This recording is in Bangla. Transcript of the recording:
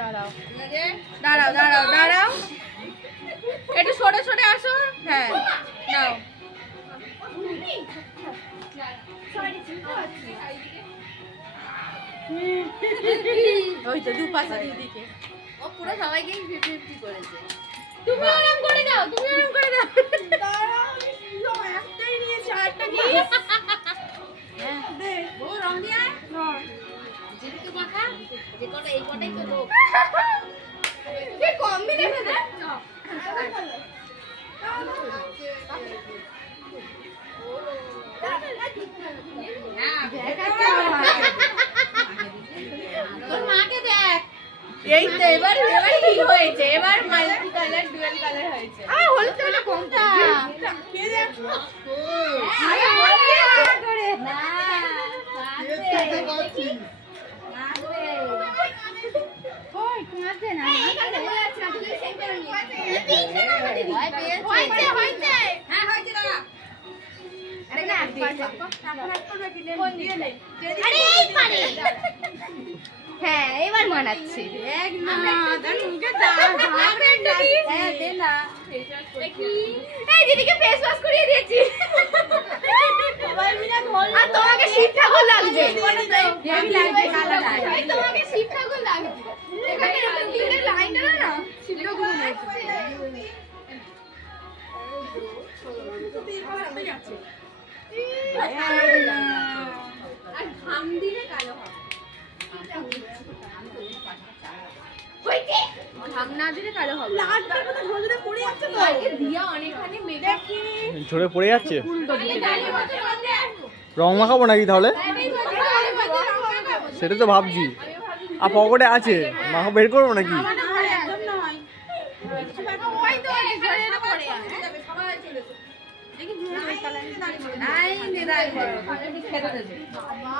দাঁড়াও দাঁড়াও দাঁড়াও দাঁড়াও, একটু সরে সরে আসো। হ্যাঁ নাও। ওই তো দুপাশে দুদিকে ও পুরো সবাইকেই 50-50 করেছে। তুমি আরাম করে দাও, তুমি আরাম করে দাও। একটাই নিয়েছি, আরেকটা কি? হ্যাঁ দে ও রং দিয়া না যেটুকু মাখা যে কটা এই কটাই তো লোক। কি কম্বিনেশন है তোর মাকে দেখ। এই তো এবার এবার কি হয়েছে, এবার মাল্টি কালার ডুয়াল কালার হয়েছে। হলুদ কালারটা কোনটা কে দেখ আরে হলুদ করে না কই কাঁদে না হয়েছে হয়েছে হ্যাঁ হয়েছে দাদা। আরে না এখন একটা বাকি নেই দিয়ে নেই। আরে এই পারে হ্যাঁ এবার মানাচ্ছি এক না তার মুখে যা হ্যাঁ দে না এই দিদিকে ফেস ওয়াশ করিয়ে দিয়েছি সবাই মিলে ঘোল। আর তোমাকে শিব ঠাকুর লাগছে, হেভি লাগছে কালারটা। এই তোমাকে শিব ঠাকুর লাগছে, এখানে এরকম তিনটে লাইনটা না শিব ঠাকুর লাগছে। আর ঘাম দিলে কালো হবে, ঘাম না দিলে কালো হবে। লাটটার মতো ঝরে পড়ে যাচ্ছে তো, দিয়া অনেকখানি মেঘে কি ঝরে পড়ে যাচ্ছে। উল্টো দিয়ে রং মাখাবো নাকি তাহলে? সেটা তো ভাবছি। আর পকেটে আছে, মাখা বের করবো নাকি? একদম নয় ওই তো ঝরে না পড়ে যাবে সবাই চলে এসো দেখি ঝরে ওই কালার নাই দিদাই খেতে দেবে। বাবা